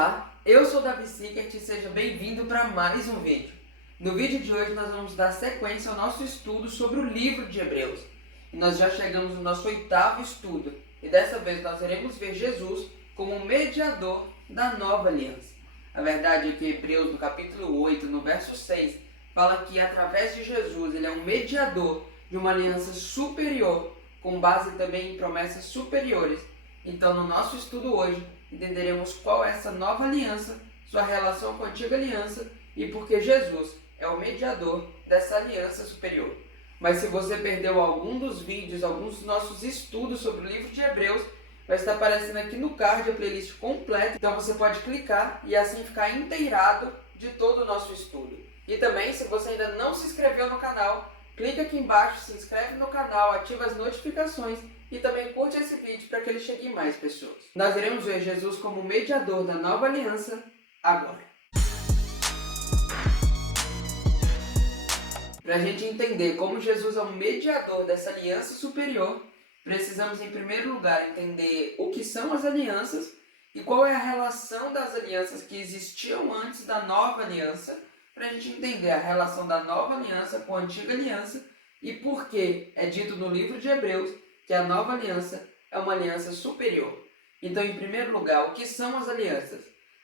Olá, eu sou Davi Sickert e seja bem-vindo para mais um vídeo. No vídeo de hoje nós vamos dar sequência ao nosso estudo sobre o livro de Hebreus. E nós já chegamos no nosso 8º estudo e dessa vez nós iremos ver Jesus como o mediador da nova aliança. A verdade é que Hebreus no capítulo 8, no verso 6, fala que através de Jesus ele é um mediador de uma aliança superior, com base também em promessas superiores. Então no nosso estudo hoje entenderemos qual é essa nova aliança, sua relação com a antiga aliança e por que Jesus é o mediador dessa aliança superior. Mas se você perdeu algum dos vídeos, alguns dos nossos estudos sobre o livro de Hebreus, vai estar aparecendo aqui no card a playlist completa, então você pode clicar e assim ficar inteirado de todo o nosso estudo. E também, se você ainda não se inscreveu no canal, clica aqui embaixo, se inscreve no canal, ativa as notificações e também curte esse vídeo para que ele chegue em mais pessoas. Nós iremos ver Jesus como mediador da nova aliança agora. Para a gente entender como Jesus é o mediador dessa aliança superior, precisamos em primeiro lugar entender o que são as alianças e qual é a relação das alianças que existiam antes da nova aliança, para a gente entender a relação da nova aliança com a antiga aliança e por que é dito no livro de Hebreus que a nova aliança é uma aliança superior. Então, em primeiro lugar, o que são as alianças?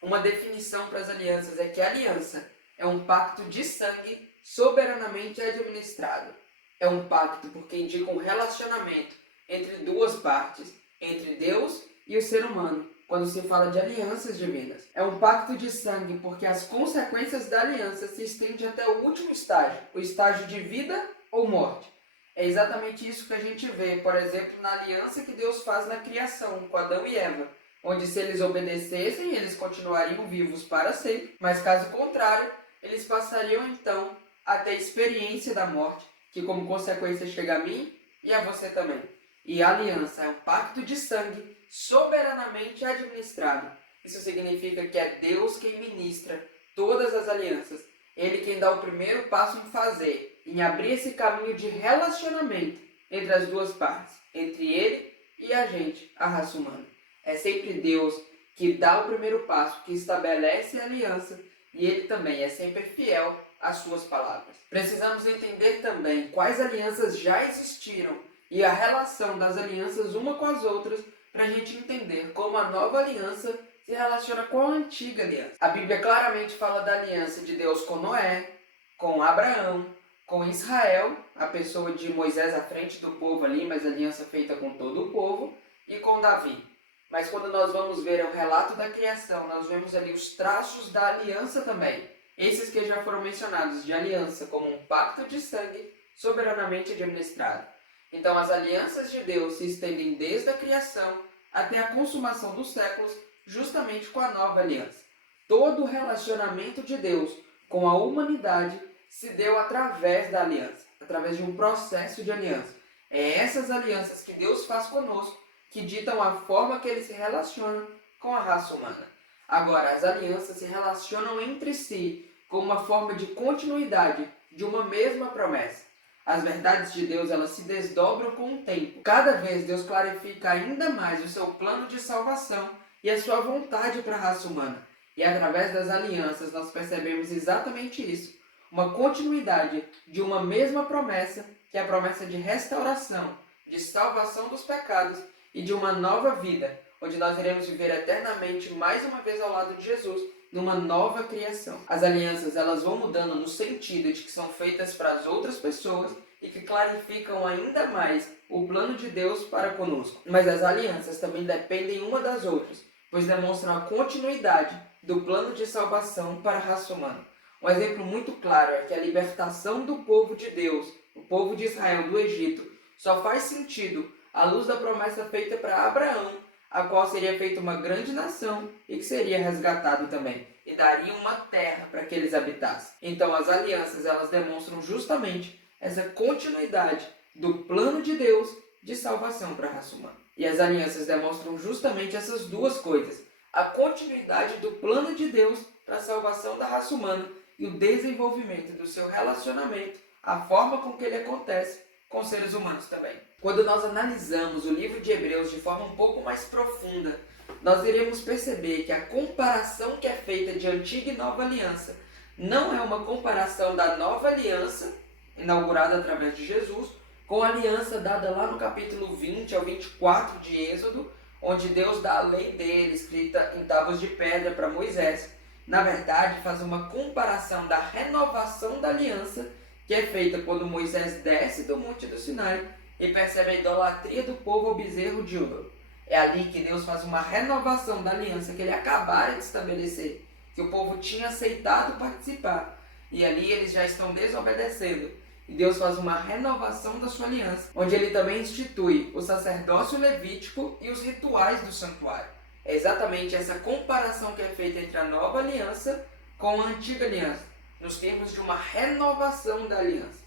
Uma definição para as alianças é que a aliança é um pacto de sangue soberanamente administrado. É um pacto porque indica um relacionamento entre duas partes, entre Deus e o ser humano, quando se fala de alianças divinas. É um pacto de sangue porque as consequências da aliança se estendem até o último estágio, o estágio de vida ou morte. É exatamente isso que a gente vê, por exemplo, na aliança que Deus faz na criação com Adão e Eva, onde se eles obedecessem, eles continuariam vivos para sempre, mas caso contrário, eles passariam então a ter a experiência da morte, que como consequência chega a mim e a você também. E a aliança é um pacto de sangue soberanamente administrado. Isso significa que é Deus quem ministra todas as alianças. Ele quem dá o primeiro passo em fazer, em abrir esse caminho de relacionamento entre as duas partes, entre ele e a gente, a raça humana. É sempre Deus que dá o primeiro passo, que estabelece a aliança, e ele também é sempre fiel às suas palavras. Precisamos entender também quais alianças já existiram e a relação das alianças uma com as outras, para a gente entender como a nova aliança se relaciona com a antiga aliança. A Bíblia claramente fala da aliança de Deus com Noé, com Abraão, com Israel, a pessoa de Moisés à frente do povo ali, mas aliança feita com todo o povo, e com Davi. Mas quando nós vamos ver o relato da criação, nós vemos ali os traços da aliança também. Esses que já foram mencionados, de aliança como um pacto de sangue soberanamente administrado. Então as alianças de Deus se estendem desde a criação até a consumação dos séculos, justamente com a nova aliança. Todo o relacionamento de Deus com a humanidade se deu através da aliança, através de um processo de aliança. É essas alianças que Deus faz conosco que ditam a forma que ele se relaciona com a raça humana. Agora, as alianças se relacionam entre si como uma forma de continuidade de uma mesma promessa. As verdades de Deus elas se desdobram com o tempo. Cada vez Deus clarifica ainda mais o seu plano de salvação e a sua vontade para a raça humana. E através das alianças nós percebemos exatamente isso. Uma continuidade de uma mesma promessa, que é a promessa de restauração, de salvação dos pecados e de uma nova vida, onde nós iremos viver eternamente mais uma vez ao lado de Jesus, numa nova criação. As alianças elas vão mudando no sentido de que são feitas para as outras pessoas e que clarificam ainda mais o plano de Deus para conosco. Mas as alianças também dependem uma das outras, pois demonstram a continuidade do plano de salvação para a raça humana. Um exemplo muito claro é que a libertação do povo de Deus, o povo de Israel do Egito, só faz sentido à luz da promessa feita para Abraão, a qual seria feita uma grande nação e que seria resgatado também, e daria uma terra para que eles habitassem. Então as alianças elas demonstram justamente essa continuidade do plano de Deus de salvação para a raça humana. E as alianças demonstram justamente essas duas coisas, a continuidade do plano de Deus para a salvação da raça humana e o desenvolvimento do seu relacionamento, a forma com que ele acontece com seres humanos também. Quando nós analisamos o livro de Hebreus de forma um pouco mais profunda, nós iremos perceber que a comparação que é feita de antiga e nova aliança não é uma comparação da nova aliança, inaugurada através de Jesus, com a aliança dada lá no capítulo 20 ao 24 de Êxodo, onde Deus dá a lei dele, escrita em tábuas de pedra para Moisés. Na verdade, faz uma comparação da renovação da aliança, que é feita quando Moisés desce do Monte do Sinai e percebe a idolatria do povo ao bezerro de ouro. É ali que Deus faz uma renovação da aliança que ele acabara de estabelecer, que o povo tinha aceitado participar, e ali eles já estão desobedecendo. E Deus faz uma renovação da sua aliança, onde ele também institui o sacerdócio levítico e os rituais do santuário. É exatamente essa comparação que é feita entre a nova aliança com a antiga aliança, nos termos de uma renovação da aliança.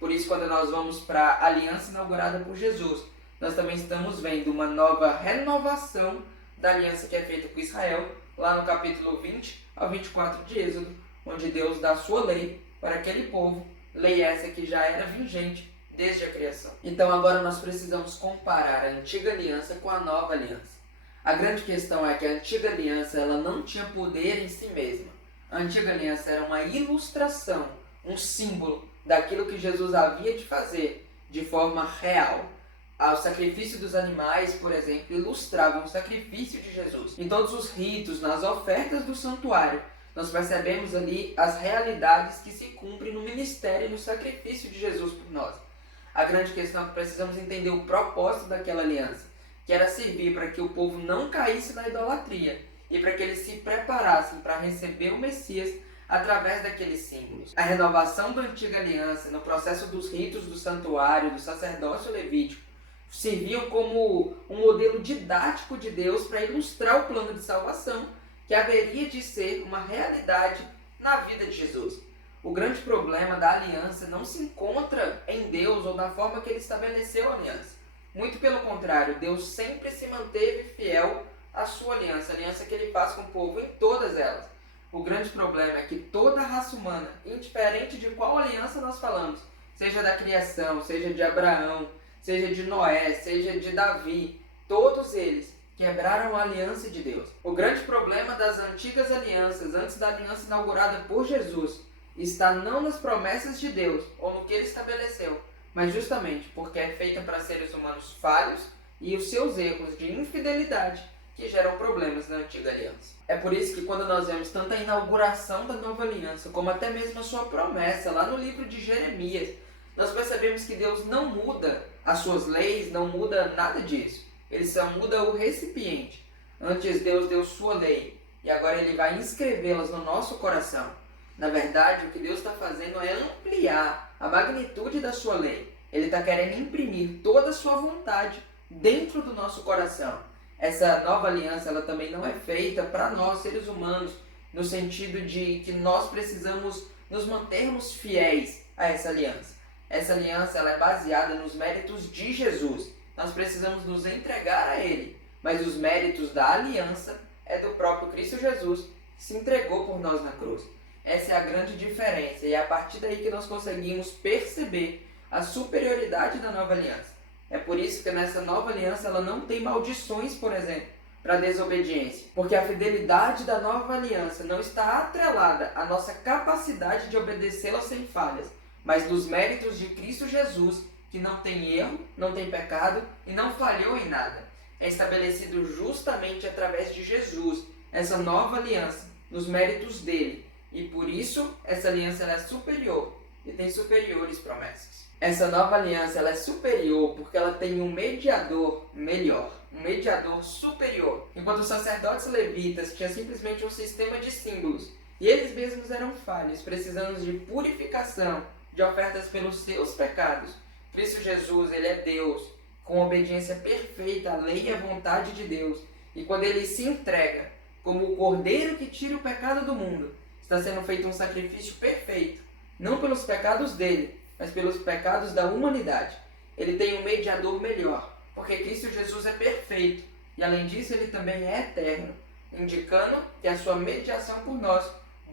Por isso, quando nós vamos para a aliança inaugurada por Jesus, nós também estamos vendo uma nova renovação da aliança que é feita com Israel, lá no capítulo 20 ao 24 de Êxodo, onde Deus dá a sua lei para aquele povo, lei essa que já era vigente desde a criação. Então agora nós precisamos comparar a antiga aliança com a nova aliança. A grande questão é que a antiga aliança ela não tinha poder em si mesma. A antiga aliança era uma ilustração, um símbolo daquilo que Jesus havia de fazer de forma real. O sacrifício dos animais, por exemplo, ilustrava o sacrifício de Jesus. Em todos os ritos, nas ofertas do santuário, nós percebemos ali as realidades que se cumprem no ministério e no sacrifício de Jesus por nós. A grande questão é que precisamos entender o propósito daquela aliança, que era servir para que o povo não caísse na idolatria e para que eles se preparassem para receber o Messias através daqueles símbolos. A renovação da antiga aliança, no processo dos ritos do santuário, do sacerdócio levítico, serviam como um modelo didático de Deus para ilustrar o plano de salvação que haveria de ser uma realidade na vida de Jesus. O grande problema da aliança não se encontra em Deus ou na forma que ele estabeleceu a aliança. Muito pelo contrário, Deus sempre se manteve fiel à sua aliança, a aliança que ele faz com o povo em todas elas. O grande problema é que toda a raça humana, indiferente de qual aliança nós falamos, seja da criação, seja de Abraão, seja de Noé, seja de Davi, todos eles quebraram a aliança de Deus. O grande problema das antigas alianças, antes da aliança inaugurada por Jesus, está não nas promessas de Deus ou no que ele estabeleceu, mas justamente porque é feita para seres humanos falhos e os seus erros de infidelidade que geram problemas na antiga aliança. É por isso que quando nós vemos tanto a inauguração da nova aliança, como até mesmo a sua promessa lá no livro de Jeremias, nós percebemos que Deus não muda as suas leis, não muda nada disso. Ele só muda o recipiente. Antes Deus deu sua lei e agora ele vai inscrevê-las no nosso coração. Na verdade, o que Deus está fazendo é ampliar a magnitude da sua lei. Ele está querendo imprimir toda a sua vontade dentro do nosso coração. Essa nova aliança ela também não é feita para nós, seres humanos, no sentido de que nós precisamos nos mantermos fiéis a essa aliança. Essa aliança ela é baseada nos méritos de Jesus. Nós precisamos nos entregar a Ele, mas os méritos da aliança é do próprio Cristo Jesus, que se entregou por nós na cruz. Essa é a grande diferença e é a partir daí que nós conseguimos perceber a superioridade da nova aliança. É por isso que nessa nova aliança ela não tem maldições, por exemplo, para desobediência, porque a fidelidade da nova aliança não está atrelada à nossa capacidade de obedecê-la sem falhas, mas dos méritos de Cristo Jesus, que não tem erro, não tem pecado e não falhou em nada. É estabelecido justamente através de Jesus, essa nova aliança, nos méritos dele. E por isso, essa aliança ela é superior e tem superiores promessas. Essa nova aliança ela é superior porque ela tem um mediador melhor, um mediador superior. Enquanto os sacerdotes levitas tinham simplesmente um sistema de símbolos, e eles mesmos eram falhos, precisando de purificação, de ofertas pelos seus pecados. Cristo Jesus, ele é Deus, com obediência perfeita à lei e à vontade de Deus. E quando ele se entrega como o cordeiro que tira o pecado do mundo, está sendo feito um sacrifício perfeito, não pelos pecados dele, mas pelos pecados da humanidade. Ele tem um mediador melhor, porque Cristo Jesus é perfeito, e além disso ele também é eterno, indicando que a sua mediação por nós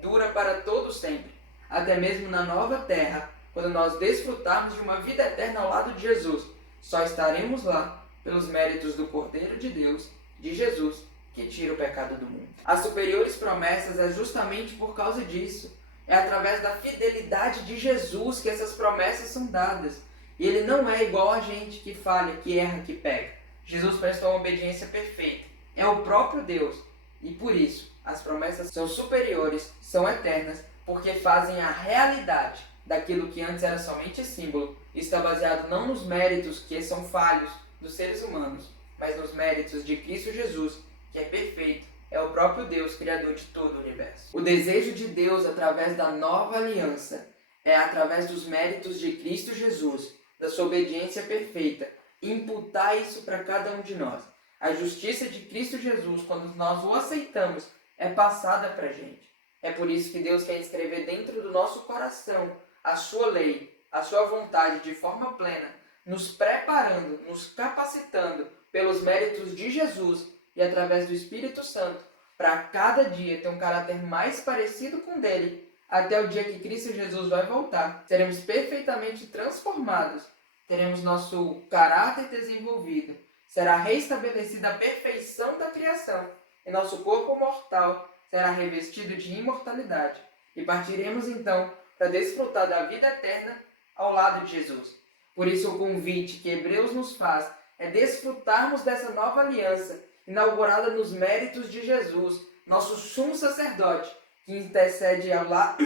dura para todo sempre, até mesmo na nova terra, quando nós desfrutarmos de uma vida eterna ao lado de Jesus. Só estaremos lá pelos méritos do Cordeiro de Deus, de Jesus, que tira o pecado do mundo. As superiores promessas é justamente por causa disso. É através da fidelidade de Jesus que essas promessas são dadas. E ele não é igual a gente que falha, que erra, que peca. Jesus prestou uma obediência perfeita. É o próprio Deus. E por isso, as promessas são superiores, são eternas, porque fazem a realidade daquilo que antes era somente símbolo. Está baseado não nos méritos que são falhos dos seres humanos, mas nos méritos de Cristo Jesus, que é perfeito, é o próprio Deus, criador de todo o universo. O desejo de Deus através da nova aliança é através dos méritos de Cristo Jesus, da sua obediência perfeita, imputar isso para cada um de nós. A justiça de Cristo Jesus, quando nós o aceitamos, é passada para a gente. É por isso que Deus quer escrever dentro do nosso coração a sua lei, a sua vontade de forma plena, nos preparando, nos capacitando pelos méritos de Jesus e através do Espírito Santo, para cada dia ter um caráter mais parecido com o dele, até o dia que Cristo Jesus vai voltar. Seremos perfeitamente transformados, teremos nosso caráter desenvolvido, será restabelecida a perfeição da criação, e nosso corpo mortal será revestido de imortalidade. E partiremos então para desfrutar da vida eterna ao lado de Jesus. Por isso o convite que Hebreus nos faz é desfrutarmos dessa nova aliança, inaugurada nos méritos de Jesus, nosso sumo sacerdote, que intercede ao lado,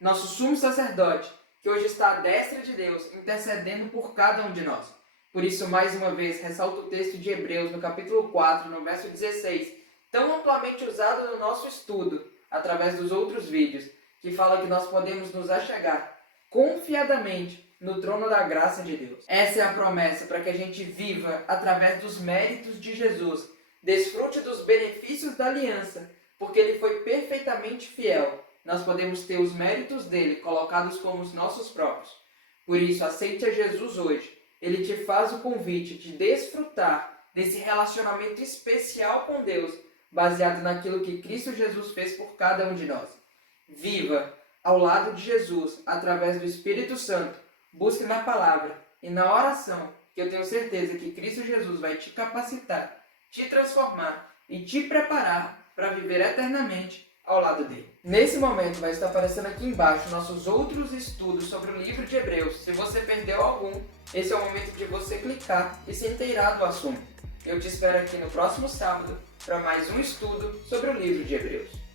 nosso sumo sacerdote, que hoje está à destra de Deus, intercedendo por cada um de nós. Por isso, mais uma vez, ressalto o texto de Hebreus, no capítulo 4, no verso 16, tão amplamente usado no nosso estudo, através dos outros vídeos, que fala que nós podemos nos achegar confiadamente no trono da graça de Deus. Essa é a promessa para que a gente viva através dos méritos de Jesus, desfrute dos benefícios da aliança, porque ele foi perfeitamente fiel. Nós podemos ter os méritos dele colocados como os nossos próprios. Por isso, aceite a Jesus hoje. Ele te faz o convite de desfrutar desse relacionamento especial com Deus, baseado naquilo que Cristo Jesus fez por cada um de nós. Viva ao lado de Jesus, através do Espírito Santo. Busque na palavra e na oração, que eu tenho certeza que Cristo Jesus vai te capacitar, te transformar e te preparar para viver eternamente ao lado dele. Nesse momento vai estar aparecendo aqui embaixo nossos outros estudos sobre o livro de Hebreus. Se você perdeu algum, esse é o momento de você clicar e se inteirar do assunto. Eu te espero aqui no próximo sábado para mais um estudo sobre o livro de Hebreus.